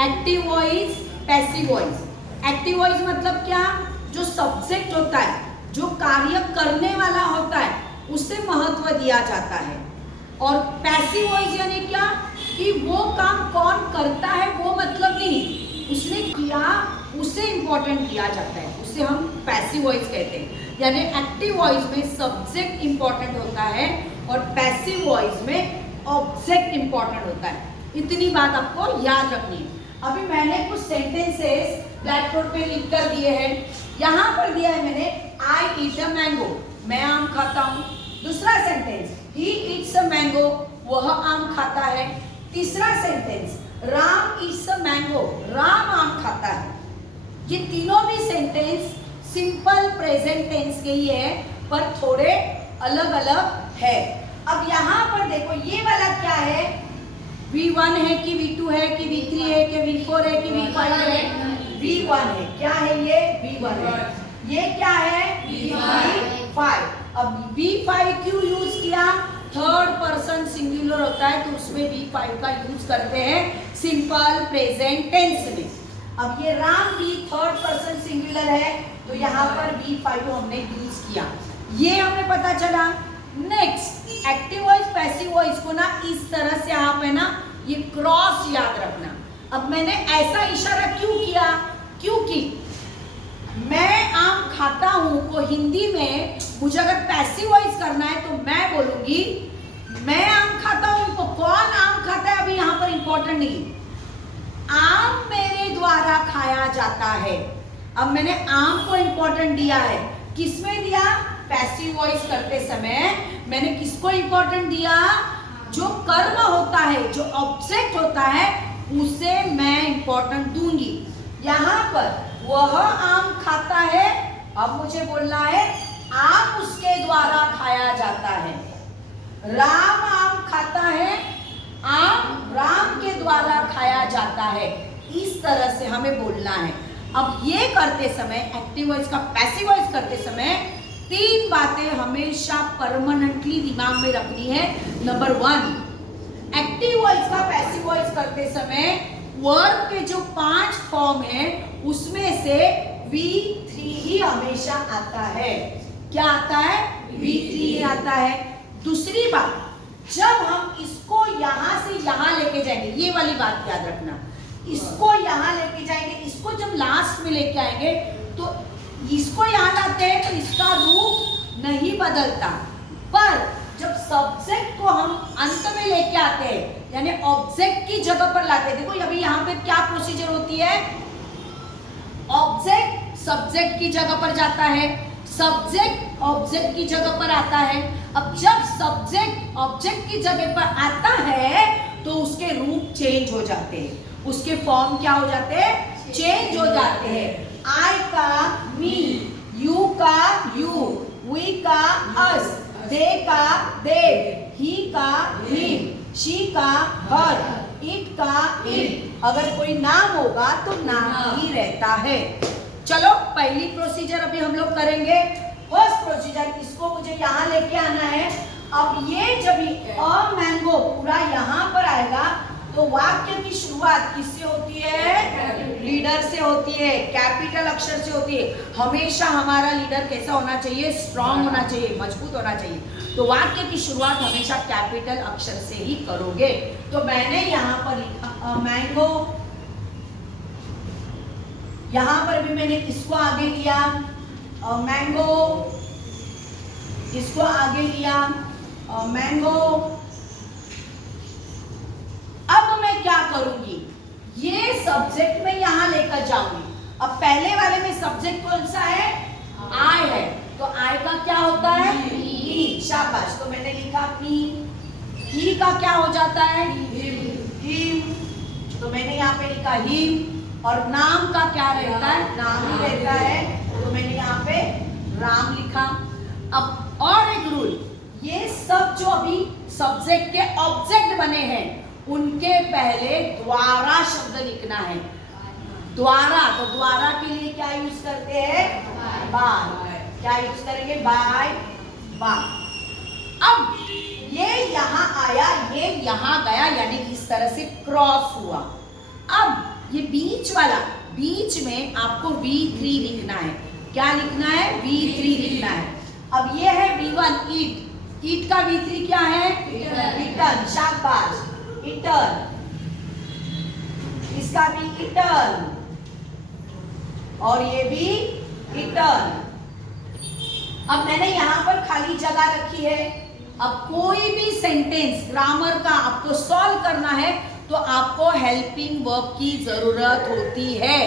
Active voice, passive voice. Active voice मतलब क्या, जो सब्जेक्ट होता है, जो कार्य करने वाला होता है, उसे महत्व दिया जाता है। और पैसिव वॉइस यानी क्या, कि वो काम कौन करता है वो मतलब नहीं, उसने किया उसे इंपॉर्टेंट दिया जाता है, उसे हम पैसिव वॉइस कहते हैं। यानी एक्टिव वॉइस में सब्जेक्ट इंपॉर्टेंट होता है और पैसिव वॉइस में ऑब्जेक्ट इंपॉर्टेंट होता है। इतनी बात आपको याद रखनी है। अभी मैंने कुछ सेंटेंसेस ब्लैक बोर्ड पे लिख कर दिए हैं। यहाँ पर दिया है मैंने, आई ईट अ मैंगो, मैं आम खाता हूँ। दूसरा sentence, he eats a mango, वह आम खाता है। तीसरा sentence, Ram Yeats a mango, Ram आम खाता है। ये तीनों भी सेंटेंस सिंपल प्रेजेंट टेंस के ही है, पर थोड़े अलग अलग है। अब यहाँ पर देखो, ये वाला क्या है, V1 है कि V2 है कि V3 है कि V4 है कि V5 है, V1 है। क्या है ये, V1 है। ये क्या है, V5। अब V5 क्यों यूज किया, थर्ड पर्सन सिंगुलर होता है तो उसमें V5 का यूज करते हैं सिंपल प्रेजेंट टेंस में। अब ये राम भी थर्ड पर्सन सिंगुलर है तो यहाँ पर V5 हमने यूज किया, ये हमें पता चला। Next, active voice passive voice को ना इस तरह से आप है ना ये क्रॉस याद रखना। अब मैंने ऐसा इशारा क्यों किया, क्योंकि मैं आम खाता हूं को हिंदी में मुझे अगर पैसिव वॉइस करना है तो मैं बोलूंगी मैं आम खाता हूं, तो कौन आम खाता है अभी यहाँ पर इंपॉर्टेंट नहीं, आम मेरे द्वारा खाया जाता है। अब मैंने आम को इंपॉर्टेंट दिया है, किसमें दिया, पैसिव वॉइस करते समय मैंने किसको इंपॉर्टेंट दिया, जो कर्म होता है, जो ऑब्जेक्ट होता है उसे मैं इंपॉर्टेंट दूंगी। यहाँ पर वह आम खाता है, अब मुझे बोलना है आम उसके द्वारा खाया जाता है। राम आम खाता है, आम राम के द्वारा खाया जाता है। इस तरह से हमें बोलना है। अब ये करते समय, एक्टिव वॉइस का पैसिव वॉइस करते समय तीन बातें हमेशा परमानेंटली दिमाग में रखनी है। नंबर 1, एक्टिव वॉइस का पैसिव वॉइस करते समय वर्ब के जो 5 फॉर्म है उसमें से V3 ही हमेशा आता है। क्या आता है, V3 आता है। दूसरी बात, जब हम इसको यहां से यहां लेके जाएंगे, ये वाली बात याद रखना, इसको यहां लेके जाएंगे, इसको जब लास्ट में लेके आएंगे तो इसको यहां लाते हैं तो इसका रूप नहीं बदलता, पर जब सब्जेक्ट को हम अंत में लेके आते हैं यानी ऑब्जेक्ट की जगह पर लाते हैं, देखो अभी यहाँ पे क्या प्रोसीजर होती है, ऑब्जेक्ट सब्जेक्ट की जगह पर जाता है, सब्जेक्ट ऑब्जेक्ट की जगह पर आता है। अब जब सब्जेक्ट ऑब्जेक्ट की जगह पर आता है तो उसके रूप चेंज हो जाते हैं, उसके फॉर्म क्या हो जाते हैं, चेंज हो जाते हैं। I का मी, you का you, we का us, they का they, he का him, she का her, it का it। अगर कोई नाम होगा तो नाम ही रहता है। चलो पहली प्रोसीजर अभी हम लोग करेंगे। फर्स्ट प्रोसीजर, इसको मुझे यहाँ लेके आना है। अब ये जब अ मैंगो पूरा यहाँ पर आएगा तो वाक्य की शुरुआत किससे होती है, लीडर से होती है, कैपिटल अक्षर से होती है। हमेशा हमारा लीडर कैसा होना चाहिए, स्ट्रांग होना चाहिए, मजबूत होना चाहिए। तो वाक्य की शुरुआत हमेशा कैपिटल अक्षर से ही करोगे। तो मैंने यहाँ पर लिखा मैंगो, यहाँ पर भी मैंने इसको आगे लिया मैंगो, इसको आगे लिया मैंगो। अब मैं क्या करूंगी, ये सब्जेक्ट में यहां लेकर जाऊंगी। अब पहले वाले में सब्जेक्ट कौन सा है, आई है, तो आई का क्या होता है, ही। शाबाश, तो मैंने लिखा ही का क्या हो जाता है, हिम। तो मैंने यहाँ पे लिखा हिम। और नाम का क्या रहता है, नाम ही रहता है, तो मैंने यहाँ पे राम लिखा। अब और एक रूल, ये सब जो अभी सब्जेक्ट के ऑब्जेक्ट बने हैं उनके पहले द्वारा शब्द लिखना है। द्वारा, तो द्वारा के लिए क्या यूज करते हैं, बाय। क्या यूज करेंगे, बाय, बाय। अब ये यहाँ आया, ये यहाँ गया, यानी इस तरह से क्रॉस हुआ। अब ये बीच वाला, बीच में आपको V3 लिखना है। क्या लिखना है? V3 लिखना है। अब ये है V1 ईट, ईट का V3 क्या है? इटर्न। शाबाश, इटर्न। इसका भी इटर्न और ये भी इटर्न। अब मैंने यहाँ पर खाली जगह रखी है। अब कोई भी सेंटेंस ग्रामर का आपको सॉल्व करना है तो आपको हेल्पिंग वर्ब की जरूरत होती है।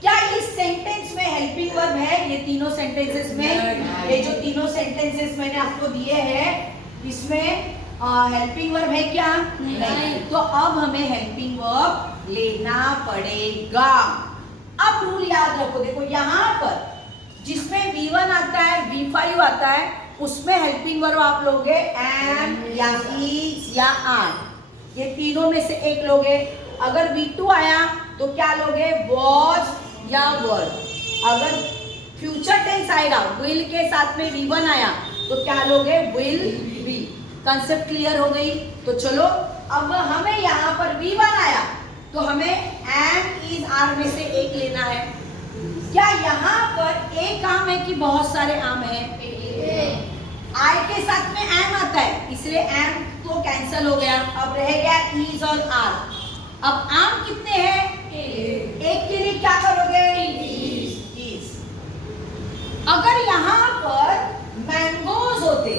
क्या इस सेंटेंस में हेल्पिंग वर्ब है? ये तीनों सेंटेंसेस में, ये जो तीनों सेंटेंसेस मैंने आपको दिए हैं इसमें हेल्पिंग वर्ब है क्या? नहीं। तो अब हमें हेल्पिंग वर्ब लेना पड़ेगा। अब रूल याद रखो, देखो यहाँ पर जिसमें V1 आता है, V5 आता है, उसमें हेल्पिंग वर्ब आप लोगे एम या इज या आर, ये तीनों में से एक लोगे। अगर V2 आया तो क्या लोगे? वॉज या वर। अगर फ्यूचर टेंस आएगा, विल के साथ में V1 आया तो क्या लोगे? Will be. कंसेप्ट क्लियर हो गई? तो चलो अब हमें यहाँ पर V1 आया तो हमें एम इज आर में से एक लेना है। क्या यहाँ पर एक आम है कि बहुत सारे आम हैं? आई के साथ में एम आता है, इसलिए एम तो कैंसल हो गया। अब रह गया इज और आर। अब आम कितने हैं? एक के लिए क्या करोगे? इज। अगर यहाँ पर मैंगोज होते,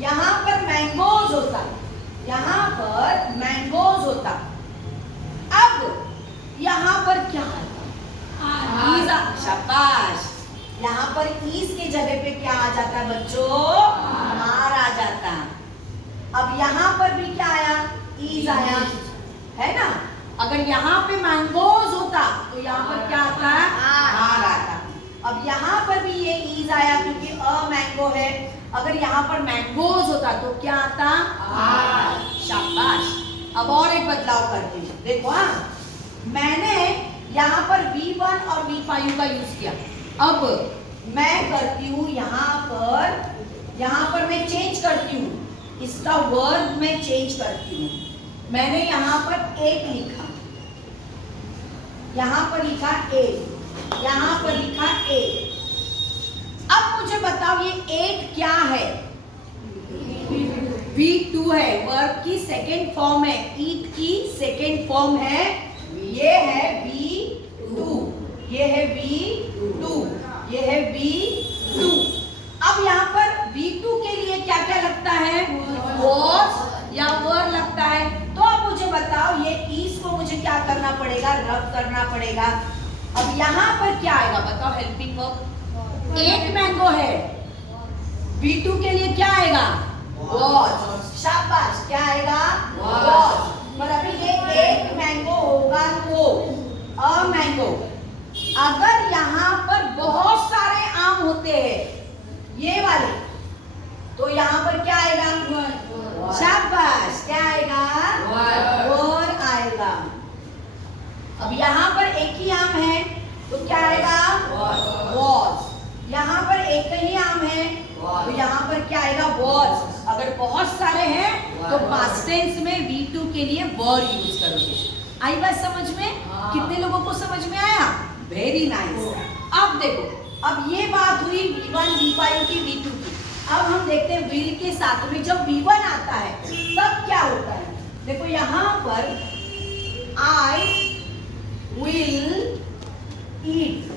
यहाँ पर मैंगोज होता, यहाँ पर मैंगोज होता, अब यहाँ पर क्या आता? ईज। शाबाश। यहाँ पर ईज के जगह पे क्या आ जाता है बच्चों? आर आ जाता। अब यहाँ पर भी क्या आया? ईज आया, है ना? अगर यहाँ पे मैंगोज होता तो यहाँ पर क्या आता है? आर आता। अब यहाँ पर भी ये ईज आया क्योंकि अ मैंगो है। अगर यहाँ पर मैंगोज होता तो क्या आता? आर। शाबाश। अब और एक बदलाव करते हैं, देखो। हाँ, मैंने यहाँ पर V1 और V5 का यूज किया। अब मैं करती हूँ यहाँ पर मैं चेंज करती हूँ, इसका वर्ब मैं चेंज करती हूँ। मैंने यहाँ पर एक लिखा, यहाँ पर लिखा एक, यहाँ पर लिखा एक। अब मुझे बताओ ये एक क्या है? V2 है, वर्ब की सेकेंड फॉर्म है, ईट की सेकेंड फॉर्म है। ये है V2, ये है V2, ये है V2। अब यहाँ पर V2 के लिए क्या क्या लगता है? was या were लगता है। तो अब मुझे बताओ ये is को मुझे क्या करना पड़ेगा? रब करना पड़ेगा। अब यहाँ पर क्या आएगा बताओ? Helping verb. एक मैंगो है, V2 के लिए क्या आएगा? was। शाबाश, क्या आएगा? was। पर अभी ये एक मैंगो होगा तो अ मैंगो। अगर यहाँ पर बहुत सारे आम होते हैं, ये वाले, तो यहाँ पर क्या आएगा? शाबाश, क्या आएगा? वर आएगा। अब यहाँ पर एक ही आम है तो क्या आएगा? वॉज। यहाँ पर एक ही आम है तो यहाँ पर क्या आएगा? वॉज। अगर बहुत सारे हैं तो पास्ट टेंस में V2 के लिए वर यूज करोगे। आई बात समझ में? कितने लोगों को समझ में आया? Very nice. अब देखो, अब ये बात हुई V1 V5 की, V2 की। अब हम देखते हैं विल के साथ में जब V1 आता है तब क्या होता है। देखो यहाँ पर I will eat,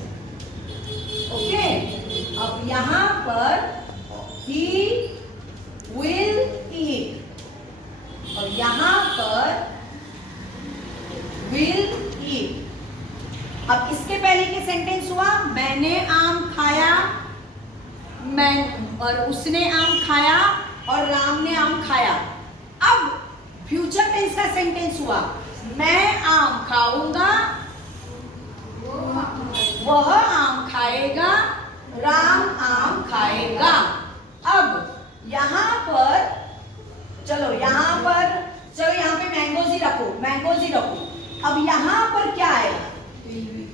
ओके। अब यहाँ पर he will eat और यहाँ पर will eat। अब इसके पहले के सेंटेंस हुआ मैंने आम खाया, मैं और उसने आम खाया और राम ने आम खाया। अब फ्यूचर टेंस का सेंटेंस हुआ मैं आम खाऊंगा, वह आम खाएगा, राम आम खाएगा। अब यहाँ पर चलो यहाँ पे मैंगोज ही रखो, मैंगोज ही रखो। अब यहाँ पर क्या आएगा?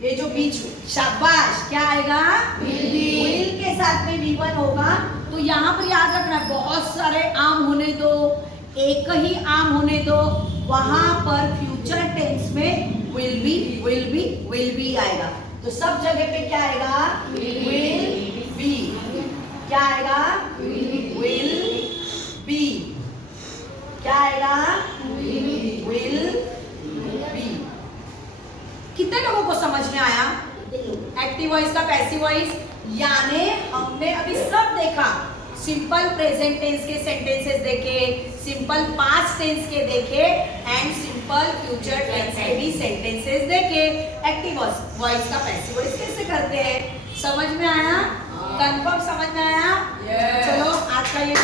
ये जो बीच में, शाबाश, क्या आएगा? विल के साथ में V1 होगा। तो यहाँ पर याद रखना बहुत सारे आम होने दो, एक ही आम होने दो, वहां पर फ्यूचर टेंस में विल विल बी आएगा। तो सब जगह पे क्या आएगा? Will be. क्या आएगा? Will be. क्या आएगा? Will be. कितने लोगों को समझ में आया एक्टिव वॉइस का पैसिव वॉइस? यानी हमने अभी सब देखा, सिंपल प्रेजेंट टेंस के सेंटेंसेस देखे, सिंपल पास्ट टेंस के देखे एंड सिंपल फ्यूचर टेंस के भी सेंटेंसेस देखे। एक्टिव वॉइस का पैसिव वॉइस कैसे करते हैं? समझ में आया? कंफर्म समझ में आया? चलो आज का ये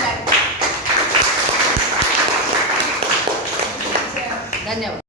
धन्यवाद।